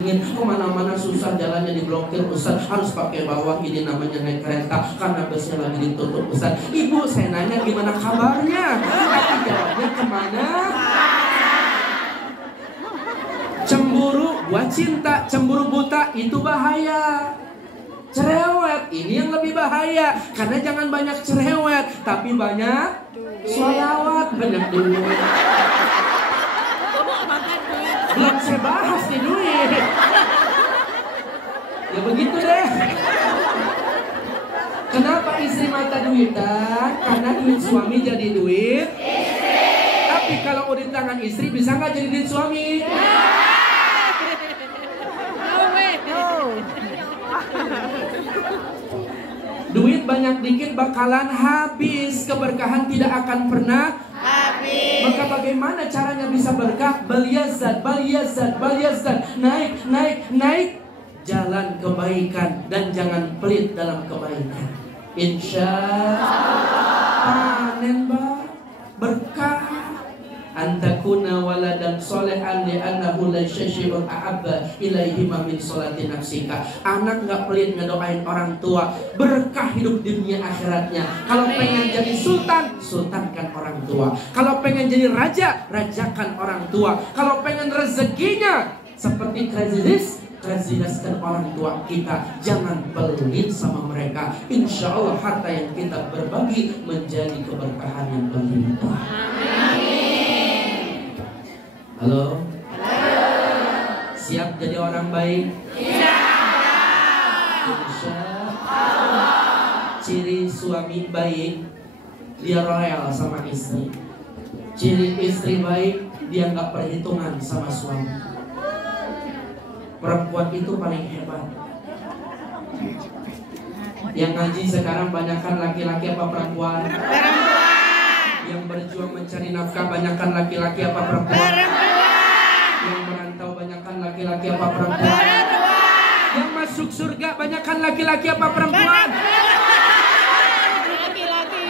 Kemana-mana susah, jalannya diblokir Ustaz, harus pakai bawah, ini namanya naik kereta karena busnya lagi ditutup Ustaz. Ibu, saya nanya gimana kabarnya, tapi jawabnya kemana? Cemburu buat cinta, cemburu buta itu bahaya. Cerewet ini yang lebih bahaya, karena jangan banyak cerewet tapi banyak sholawat, banyak duit. Belum saya bahas nih duit. Ya begitu deh. Kenapa istri mata duitan? Karena duit suami jadi duit istri. Tapi kalau udah di tangan istri bisa nggak jadi duit suami? Duit banyak dikit bakalan habis, keberkahan tidak akan pernah habis. Maka bagaimana caranya bisa berkah? Baliyazat, naik jalan kebaikan dan jangan pelit dalam kebaikan. Insya Allah panen berkah. Antakuna waladan solehan li'annahu la syai'un ahabba ilaihi min sholati nafsika. Anak gak pelit ngedoain orang tua, berkah hidup dunia akhiratnya. Kalau pengen jadi sultan, sultankan orang tua. Kalau pengen jadi raja, rajakan orang tua. Kalau pengen rezekinya seperti Krezidaskan orang tua kita. Jangan pelit sama mereka. Insya Allah harta yang kita berbagi menjadi keberkahan yang berlimpah. Halo? Siap jadi orang baik? Siap. Insya Allah. Ciri suami baik, dia royal sama istri. Ciri istri baik, dia gak perhitungan sama suami. Perempuan itu paling hebat. Yang ngaji sekarang banyakkan laki-laki apa perempuan? Yang berjuang mencari nafkah banyakkan laki-laki apa perempuan? Yang merantau banyakkan laki-laki apa perempuan? Yang masuk surga banyakkan laki-laki apa perempuan? Laki-laki.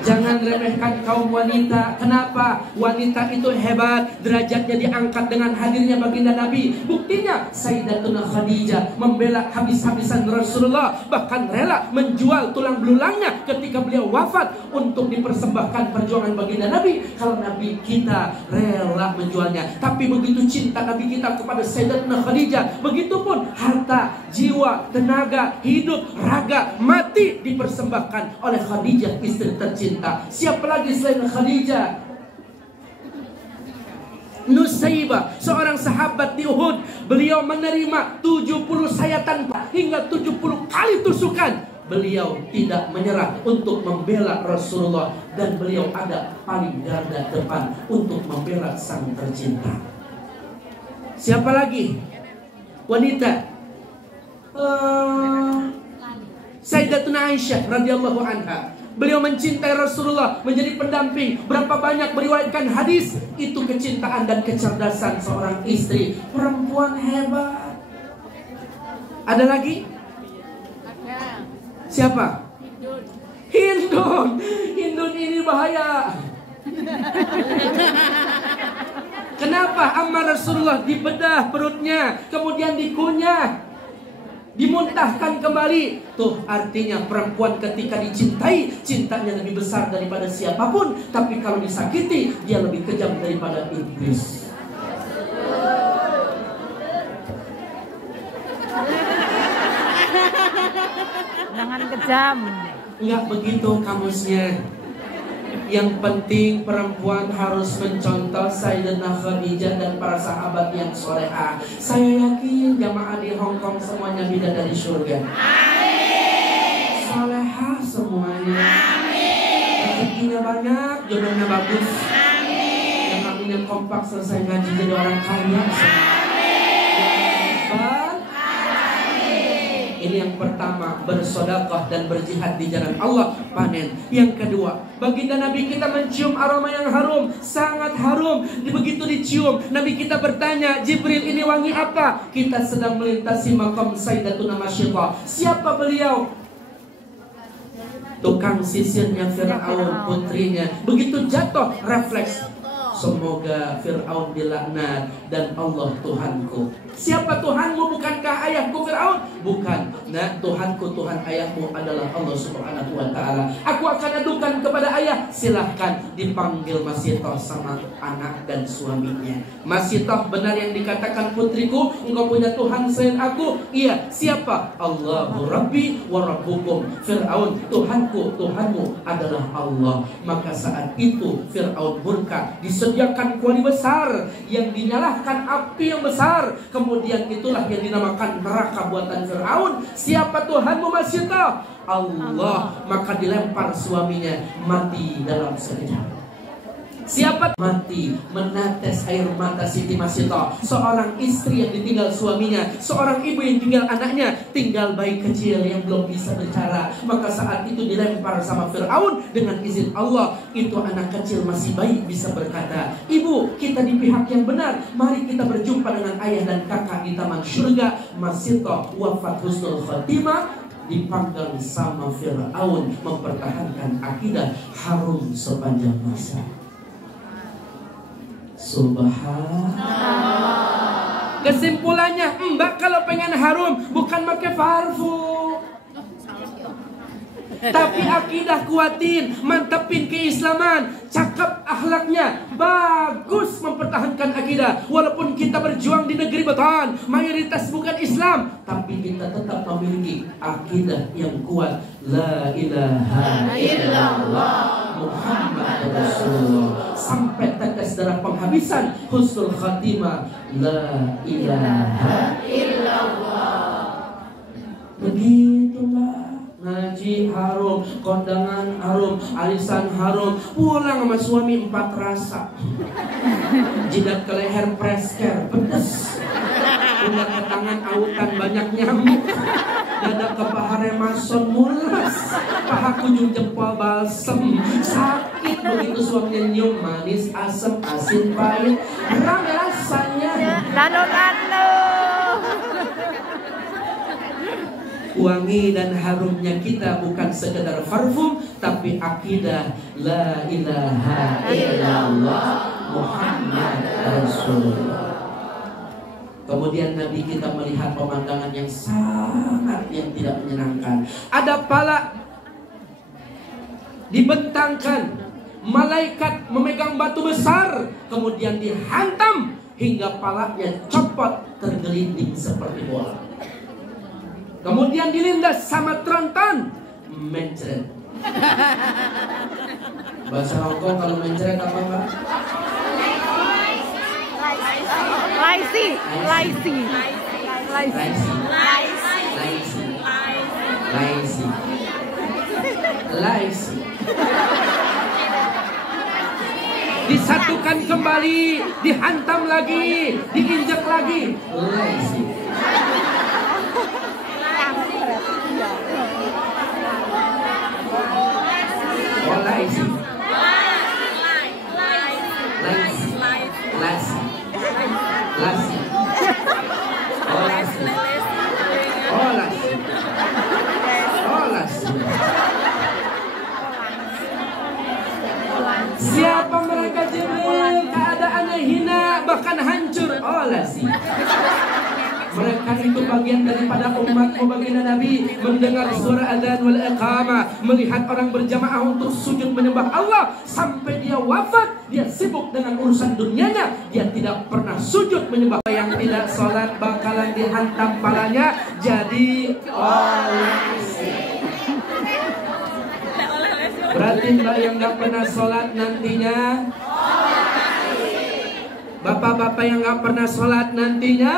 Jangan remehkan kaum wanita. Kenapa? Wanita itu hebat, derajatnya diangkat dengan hadirnya baginda Nabi. Buktinya Sayyidatuna Khadijah membela habis-habisan Rasulullah, bahkan rela menjual tulang belulangnya ketika beliau wafat untuk dipersembahkan perjuangan baginda Nabi. Kalau Nabi kita rela menjualnya. Tapi begitu cinta Nabi kita kepada Sayyidatuna Khadijah, begitupun harta, jiwa, tenaga, hidup, raga, mati dipersembahkan oleh Khadijah, istri tercinta. Siapa lagi selain Khadijah? Nusaibah, seorang sahabat di Uhud. Beliau menerima 70 sayatan hingga 70 kali tusukan. Beliau tidak menyerah untuk membela Rasulullah. Dan beliau ada paling garda depan untuk membela sang tercinta. Siapa lagi? Wanita. Sayyidatuna Aisyah radhiyallahu anha. Beliau mencintai Rasulullah, menjadi pendamping. Berapa banyak meriwayatkan hadis. Itu kecintaan dan kecerdasan seorang istri. Perempuan hebat. Ada lagi? Siapa? Hindun. Hindun ini bahaya. Kenapa? Amma Rasulullah dibedah perutnya, kemudian dikunyah, dimuntahkan kembali. Tuh artinya perempuan ketika dicintai, cintanya lebih besar daripada siapapun. Tapi kalau disakiti, dia lebih kejam daripada iblis. Jangan kejam. Enggak begitu kamusnya. Yang penting perempuan harus mencontoh Sayyidatuna Khadijah dan para sahabat yang solehah. Saya yakin jamaah di Hongkong semuanya bidadari surga. Amin. Solehah semuanya. Amin. Rezekinya banyak, jodohnya bagus. Amin. Yang namanya kompak selesai ngaji jadi orang kaya. Amin. Ini yang pertama, bersedekah dan berjihad di jalan Allah, panen. Yang kedua, baginda Nabi kita mencium aroma yang harum, sangat harum. Begitu dicium, Nabi kita bertanya, Jibril ini wangi apa? Kita sedang melintasi makam Sayyidatuna Masyidah. Siapa beliau? tukang sisirnya Fir'aun, putrinya. Begitu jatuh, refleks, semoga Fir'aun dilaknat dan Allah Tuhanku. Siapa Tuhanmu? Bukankah ayahku Fir'aun? Bukan. Nah, Tuhanku, Tuhan ayahmu adalah Allah Subhanahu wa ta'ala. Aku akan adukan kepada ayah. Silahkan dipanggil Masitoh sama anak dan suaminya. Masitoh, benar yang dikatakan putriku, engkau punya Tuhan selain aku? Iya. Siapa? Allahu Rabbi wa Rabbukum. Fir'aun, Tuhanku, Tuhanmu adalah Allah. Maka saat itu Fir'aun murka. Disediakan kuali besar yang dinyalakan api yang besar. Kemudian itulah yang dinamakan neraka buatan Fir'aun. Siapa Tuhanmu Masitoh? Allah. Maka dilempar suaminya mati dalam sekejap. Siapa? Mati menetes air mata Siti Masitoh, seorang istri yang ditinggal suaminya, seorang ibu yang tinggal anaknya, tinggal bayi kecil yang belum bisa bicara. Maka saat itu dilempar sama Fir'aun dengan izin Allah. Itu anak kecil masih bayi bisa berkata, ibu, kita di pihak yang benar. Mari kita berjumpa dengan ayah dan kakak di taman surga. Masitoh wafat husnul khotimah, dipanggang sama Fir'aun, mempertahankan akidah harum sepanjang masa. Subhanallah. Kesimpulannya, Mbak kalau pengen harum bukan pakai parfum, tapi akidah kuatin, mantepin keislaman, cakep akhlaknya, bagus mempertahankan akidah. Walaupun kita berjuang di negeri beton, mayoritas bukan Islam, tapi kita tetap memiliki akidah yang kuat. La ilaha illallah Muhammad Rasulullah. Sampai tetes darah penghabisan, husnul khatimah, la ilaha illallah. Begitulah. Ngaji harum, kondangan harum, arisan harum, pulang sama suami 4 rasa. Jidat ke leher presker, pedes. Udah ke tangan autan banyak nyamuk. Dada ke paha remason mulas. Paha kunjung jempol balsem. Sakit begitu suaminya nyium, manis, asam, asin, pahit. Rame rasanya. Nano. Wangi dan harumnya kita bukan sekedar parfum, tapi akidah la ilaha illallah Muhammad Rasulullah. Kemudian Nabi kita melihat pemandangan yang sangat yang tidak menyenangkan. Ada pala dibentangkan, malaikat memegang batu besar, kemudian dihantam hingga palanya copot tergelinding seperti bola. Kemudian dilindas sama tronton, mencret. Bahasa Hongkong kalau mencret apa Pak? Laisi. Disatukan kembali, dihantam lagi, diinjak lagi. Laisi. Siapa mereka Jibril? Keadaannya hina, bahkan hancur. Olasi. Mereka itu bagian daripada umat baginda Nabi, mendengar suara adzan wal iqamah, melihat orang berjamaah untuk sujud menyembah Allah sampai dia wafat. Dia sibuk dengan urusan dunianya, dia tidak pernah sujud menyembah. Yang tidak sholat bakalan dihantam palanya jadi olesi. Berarti mbak yang gak pernah sholat nantinya, bapak-bapak yang gak pernah sholat nantinya,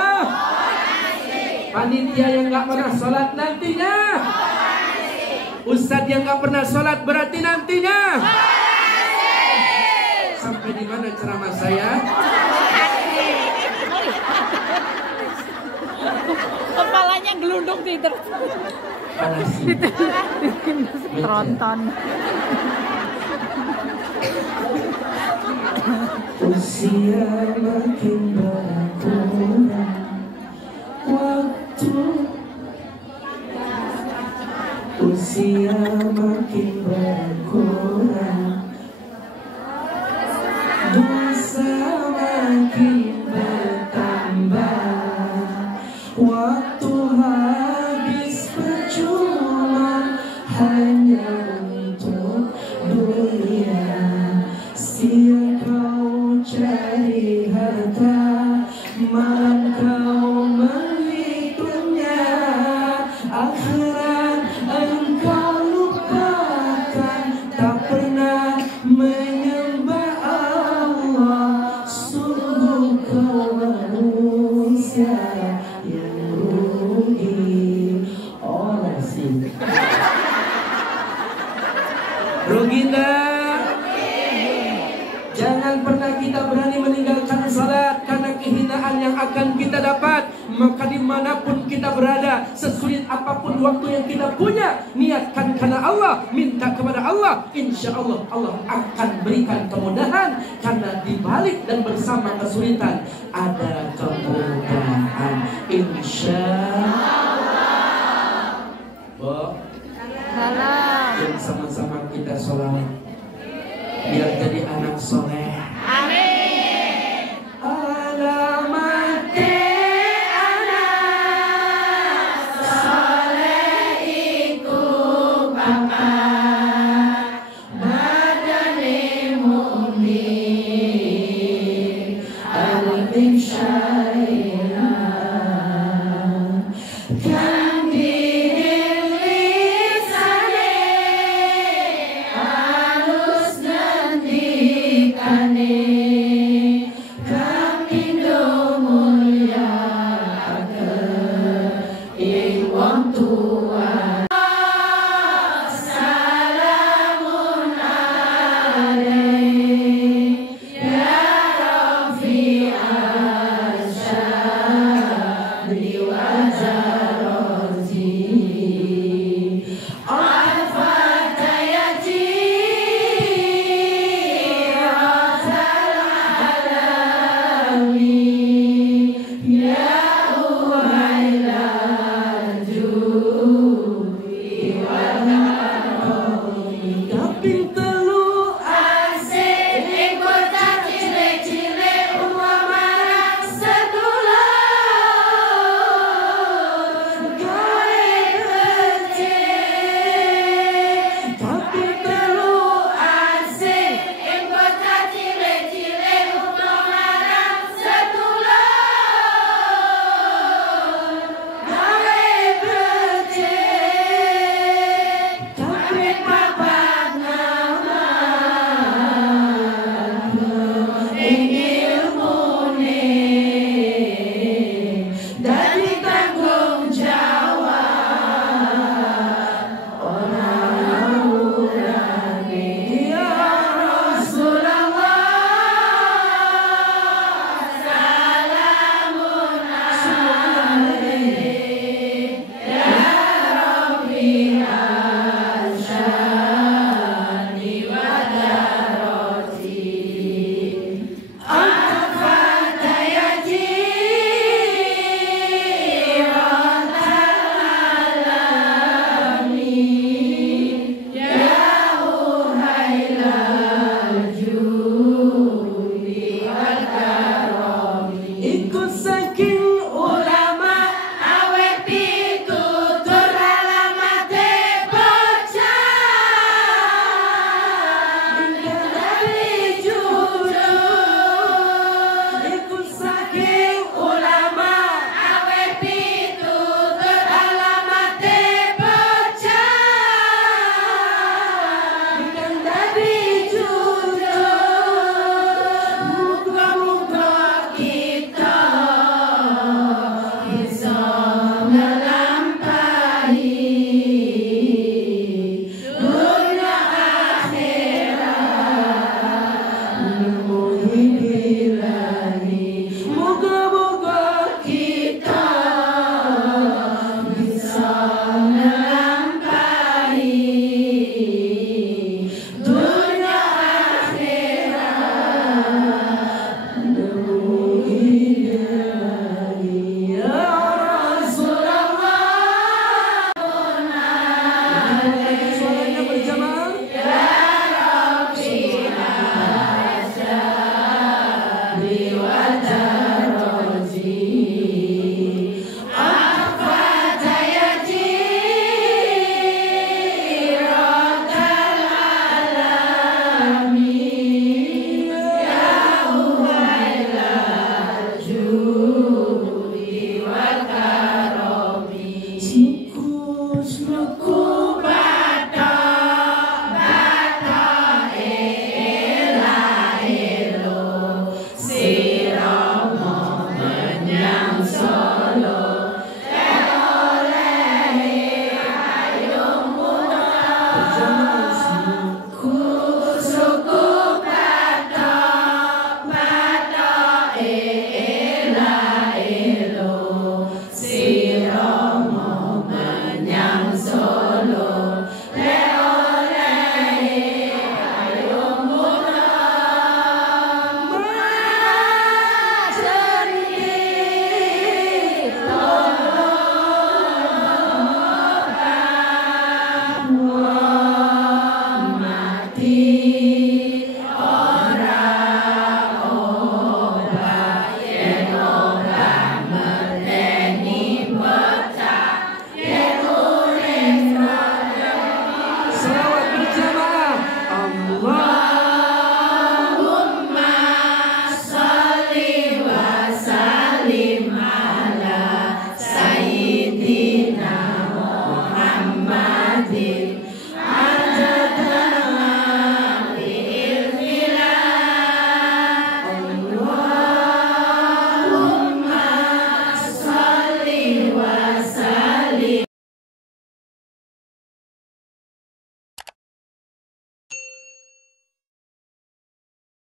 panitia yang gak pernah sholat nantinya, ustadz yang gak pernah sholat berarti nantinya. Sampai di mana ceramah saya? Kepalanya gelundung di terus. Tronton. Usia makin berkurang, waktu usia makin waktu habis percuma hanya untuk dunia. Siang kau cari harta, malam kau menghitungnya. Akhirat engkau lupakan, tak pernah menyembah Allah. Sungguh kau manusia yang rugi. Oh sih, rugi enggak? Jangan pernah kita berani meninggalkan salat karena kehinaan yang akan kita dapat. Maka dimanapun kita berada, sesulit apapun waktu yang kita punya, niatkan karena Allah, minta kepada Allah. Insya Allah Allah akan berikan kemudahan, karena dibalik dan bersama kesulitan ada kemudahan. Insya Allah. Bo, yang sama-sama kita sholat biar jadi anak soleh. Amin. Alamat anak soleh ikut bapak badani mu'min al-bin syai'ah kan dihilisane halus ngendikane kami mulia ing wong tua. Salamun alaik ya Rafi asyad wajah